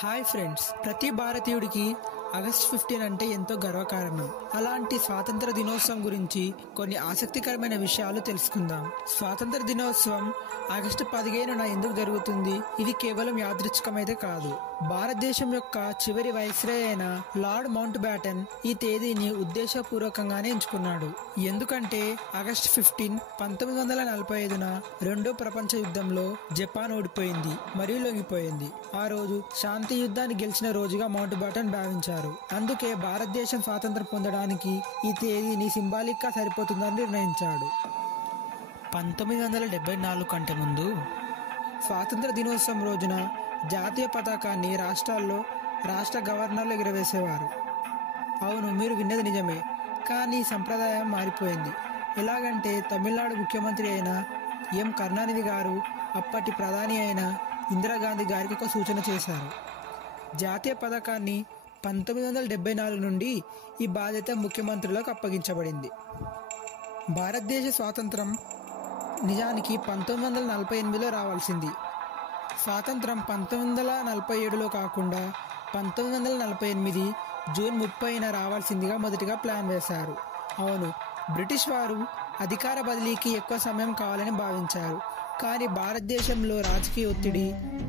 Hi friends, ప్రతి భారతీయుడికి August 15 అంటే ఎంతో గర్వకారణం. అలాంటి స్వాతంత్ర దినోత్సవం గురించి కొన్ని ఆసక్తికరమైన విషయాలు తెలుసుకుందాం. స్వాతంత్ర దినోత్సవం ఆగస్టు 15న ఎందుకు జరుగుతుంది? ఇది కేవలం యాదృచ్ఛికమైతే కాదు. భారతదేశం యొక్క చివరి వైస్రాయ్ అయిన లార్డ్ మౌంట్ బ్యాటన్ ఈ తేదీని ఉద్దేశపూర్వకంగానే ఎంచుకున్నాడు. ఎందుకంటే ఆగస్ట్ 15 1945న రెండో ప్రపంచ యుద్ధంలో జపాన్ ఓడిపోయింది మరియు లొంగిపోయింది. ఆ రోజు శాంతి యుద్ధాన్ని గెలిచిన రోజుగా మౌంట్ బ్యాటన్ భావించారు. అందుకే భారతదేశం స్వాతంత్రం పొందడానికి ఈ తేదీని సింబాలిక్ గా సరిపోతుందని నిర్ణయించాడు. 1974 కంటే ముందు స్వాతంత్ర దినోత్సవం రోజున జాతీయ పతాకాన్ని రాష్ట్రాల్లో రాష్ట్ర గవర్నర్లు ఎగురవేసేవారు. అవును, మీరు విన్నది నిజమే. కానీ సంప్రదాయం మారిపోయింది. ఎలాగంటే తమిళనాడు ముఖ్యమంత్రి అయిన ఎం కరుణానిధి గారు అప్పటి ప్రధాని అయిన ఇందిరాగాంధీ గారికి ఒక సూచన చేశారు. జాతీయ పతాకాన్ని 1974 నుండి ఈ బాధ్యత ముఖ్యమంత్రులకు అప్పగించబడింది. భారతదేశ స్వాతంత్రం నిజానికి 1948లో రావాల్సింది. స్వాతంత్రం 1947లో కాకుండా 1948 జూన్ 30న రావాల్సిందిగా మొదటిగా ప్లాన్ వేశారు. అవును, బ్రిటిష్ వారు అధికార బదిలీకి ఎక్కువ సమయం కావాలని భావించారు. కానీ భారతదేశంలో రాజకీయ ఒత్తిడి,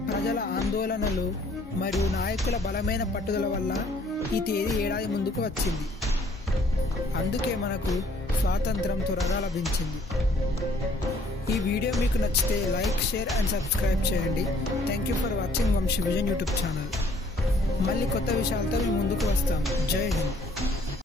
ప్రజల ఆందోళనలు మరియు నాయకుల బలమైన పట్టుదల వల్ల ఈ తేదీ ఏడాది ముందుకు వచ్చింది. అందుకే మనకు స్వాతంత్రం త్వరగా లభించింది. ఈ వీడియో మీకు నచ్చితే లైక్, షేర్ అండ్ సబ్స్క్రైబ్ చేయండి. Thank you for watching Vamshi vision YouTube channel. మళ్ళీ కొత్త విషయాలతో మేము ముందుకు వస్తాం. జై హింద్.